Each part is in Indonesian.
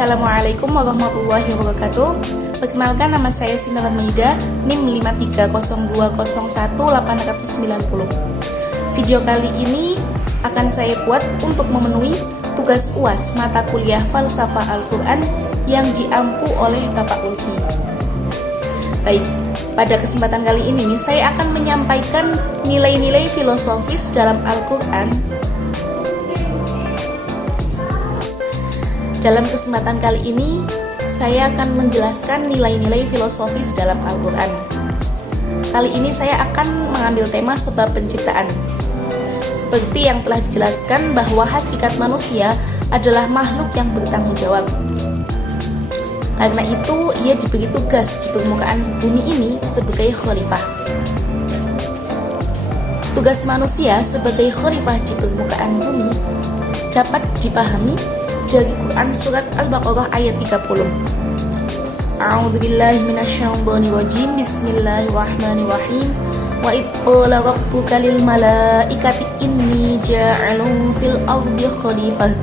Assalamualaikum warahmatullahi wabarakatuh. Perkenalkan, nama saya Sinta Maida, NIM 530101890. Video kali ini akan saya buat untuk memenuhi tugas UAS mata kuliah Falsafah Al-Quran yang diampu oleh Bapak Ulfi. Baik, pada kesempatan kali ini saya akan menyampaikan nilai-nilai filosofis dalam Al-Quran. Dalam kesempatan kali ini, saya akan menjelaskan nilai-nilai filosofis dalam Al-Quran. Kali ini saya akan mengambil tema sebab penciptaan. Seperti yang telah dijelaskan bahwa hakikat manusia adalah makhluk yang bertanggung jawab. Karena itu, ia diberi tugas di permukaan bumi ini sebagai khalifah. Tugas manusia sebagai khalifah di permukaan bumi dapat dipahami dari Quran surat Al-Baqarah ayat 30. A'udzubillahi minasyaitonirrajim. Bismillahirrahmanirrahim. Wa idh qala rabbuka lil malaikati inni ja'ilun fil ardi khalifah.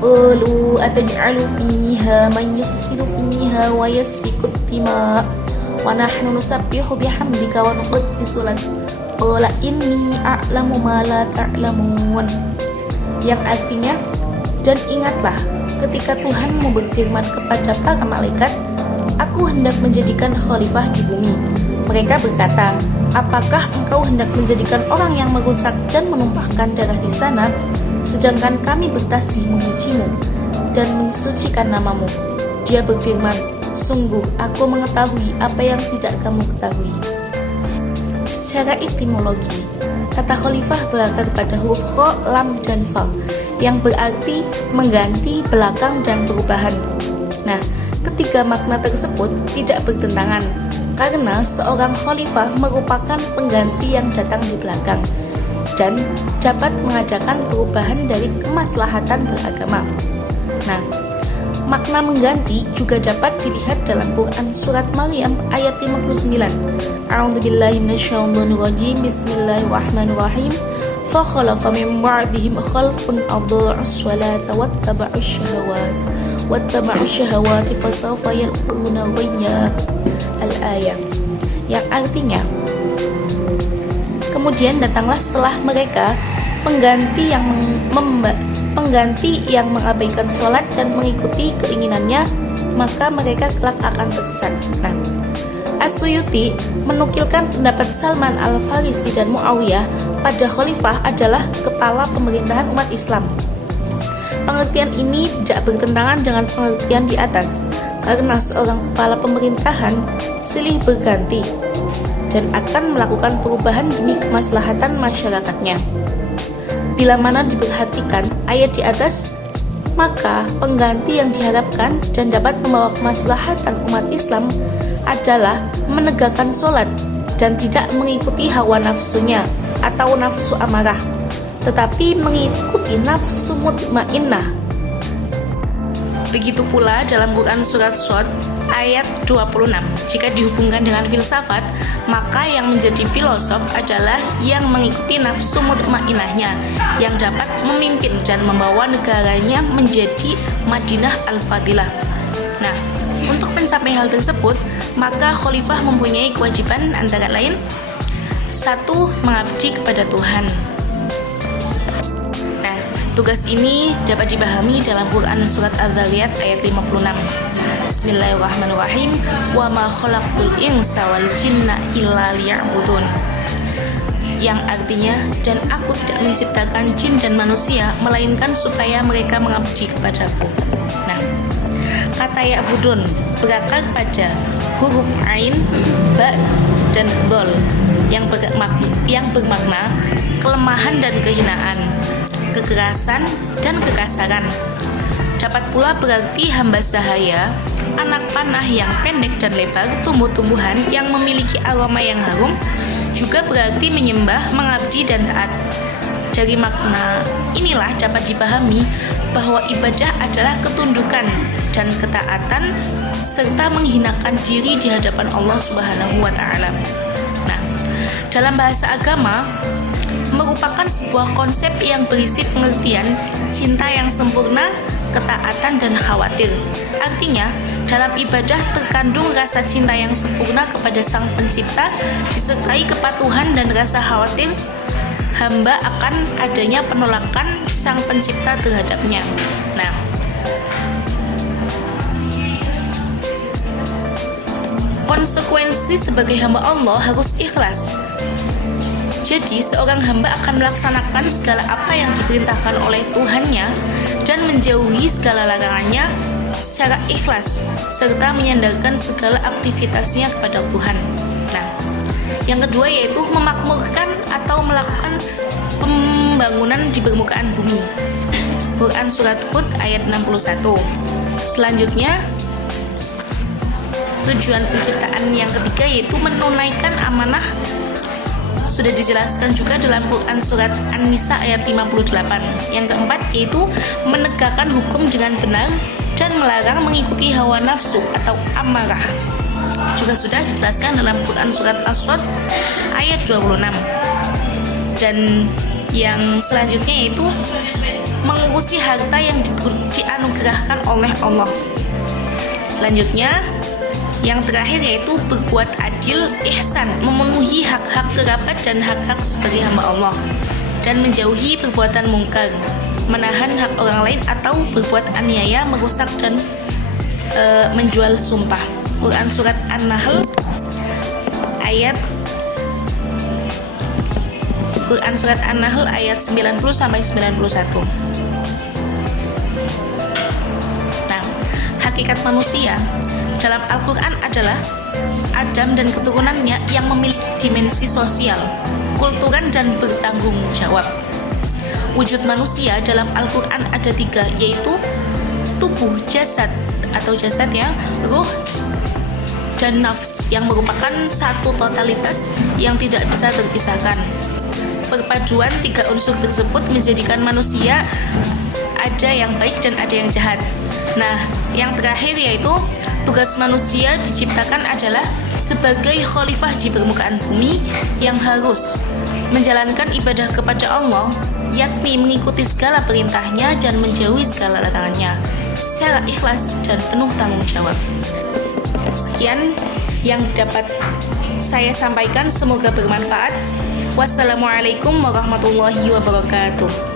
Qalu ataj'alu fiha man yufsidu fiha wa yasfiku ad-dima wa nahnu nusabbihu bihamdika wa nuqaddisu lak. Qala inni a'lamu ma la ta'lamun. Yang artinya, dan ingatlah ketika Tuhanmu berfirman kepada para malaikat, aku hendak menjadikan khalifah di bumi. Mereka berkata, apakah engkau hendak menjadikan orang yang merusak dan menumpahkan darah di sana, sedangkan kami bertasbih memujimu dan mensucikan namamu? Dia berfirman, sungguh aku mengetahui apa yang tidak kamu ketahui. Secara etimologi, kata khalifah berakar pada huruf kha, lam, dan fa, yang berarti mengganti, belakang, dan perubahan. Nah, ketiga makna tersebut tidak bertentangan, karena seorang khalifah merupakan pengganti yang datang di belakang dan dapat mengadakan perubahan dari kemaslahatan beragama. Nah, makna mengganti juga dapat dilihat dalam Quran surat Maryam ayat 59. A'udzubillahi minasyaitonirrajim. Bismillahirrahmanirrahim. فَخَلَفَ مِنْ بَعْدِهِمْ خَلْفٌ أَضَاعُوا الصَّلَاةَ وَاتَّبَعُوا الشَّهَوَاتِ فَسَوْفَ يَلْقَوْنَ غَيًّا. Al-ayah, yang artinya, kemudian datanglah setelah mereka pengganti yang mengabaikan sholat dan mengikuti keinginannya, maka mereka kelak akan tersesat. Nah, As-Suyuti menukilkan pendapat Salman Al-Farisi dan Muawiyah pada khalifah adalah kepala pemerintahan umat Islam. Pengertian ini tidak bertentangan dengan pengertian di atas, karena seorang kepala pemerintahan silih berganti dan akan melakukan perubahan demi kemaslahatan masyarakatnya. Bila mana diperhatikan ayat di atas, maka pengganti yang diharapkan dan dapat membawa kemaslahatan umat Islam adalah menegakkan sholat dan tidak mengikuti hawa nafsunya atau nafsu amarah, tetapi mengikuti nafsu mutmainnah. Begitu pula dalam Quran surat Shad ayat 26. Jika dihubungkan dengan filsafat, maka yang menjadi filosof adalah yang mengikuti nafsu mutmainnahnya, yang dapat memimpin dan membawa negaranya menjadi Madinah Al-Fadilah. Nah, untuk mencapai hal tersebut, maka khalifah mempunyai kewajiban antara lain: 1. Mengabdi kepada Tuhan. Nah, tugas ini dapat dipahami dalam Quran surat Al-Dhariyat ayat 56. Bismillahirrahmanirrahim. Wa ma khalaqtul insa wal jinna illa liya'budun. Yang artinya, dan aku tidak menciptakan jin dan manusia melainkan supaya mereka mengabdi kepadaku. Nah, kata ya'budun berakar pada huruf ain, ba, dan dol yang bermakna kelemahan dan kehinaan, kekerasan dan kekasaran. Dapat pula berarti hamba sahaya, anak panah yang pendek dan lebar, tumbuh-tumbuhan yang memiliki aroma yang harum, juga berarti menyembah, mengabdi, dan taat. Dari makna inilah dapat dipahami bahwa ibadah adalah ketundukan dan ketaatan serta menghinakan diri di hadapan Allah Subhanahu wa Ta'ala. Nah, dalam bahasa agama merupakan sebuah konsep yang berisi pengertian cinta yang sempurna ketaatan, dan khawatir. Artinya, dalam ibadah terkandung rasa cinta yang sempurna kepada Sang Pencipta, disertai kepatuhan dan rasa khawatir hamba akan adanya penolakan Sang Pencipta terhadapnya. Nah, konsekuensi sebagai hamba Allah harus ikhlas. Jadi, seorang hamba akan melaksanakan segala apa yang diperintahkan oleh Tuhannya dan menjauhi segala larangannya secara ikhlas, serta menyandarkan segala aktivitasnya kepada Tuhan. Nah, yang kedua yaitu memakmurkan atau melakukan pembangunan di permukaan bumi. Quran Surat Hud ayat 61. Selanjutnya, tujuan penciptaan yang ketiga yaitu menunaikan amanah. Sudah dijelaskan juga dalam Quran Surat An-Nisa ayat 58. Yang keempat yaitu menegakkan hukum dengan benar dan melarang mengikuti hawa nafsu atau amarah. Juga sudah dijelaskan dalam Quran Surat As-Sad ayat 26. Dan yang selanjutnya yaitu mengurusi harta yang dianugerahkan oleh Allah. Selanjutnya, yang terakhir yaitu berbuat adil, ihsan, memenuhi hak-hak kerabat dan hak-hak sebagai hamba Allah, dan menjauhi perbuatan mungkar, menahan hak orang lain atau berbuat aniaya, merusak dan menjual sumpah. Quran Surat An-Nahl ayat 90 sampai 91. Nah, hakikat manusia dalam Al-Quran adalah Adam dan keturunannya yang memiliki dimensi sosial, kultural, dan bertanggung jawab. Wujud manusia dalam Al-Quran ada 3, yaitu tubuh, jasad atau jasad ya, ruh, dan nafs yang merupakan satu totalitas yang tidak bisa terpisahkan. Perpaduan 3 unsur tersebut menjadikan manusia ada yang baik dan ada yang jahat. Nah, yang terakhir yaitu tugas manusia diciptakan adalah sebagai khalifah di permukaan bumi yang harus menjalankan ibadah kepada Allah, yakni mengikuti segala perintahnya dan menjauhi segala larangannya secara ikhlas dan penuh tanggung jawab. Sekian yang dapat saya sampaikan, semoga bermanfaat. Wassalamualaikum warahmatullahi wabarakatuh.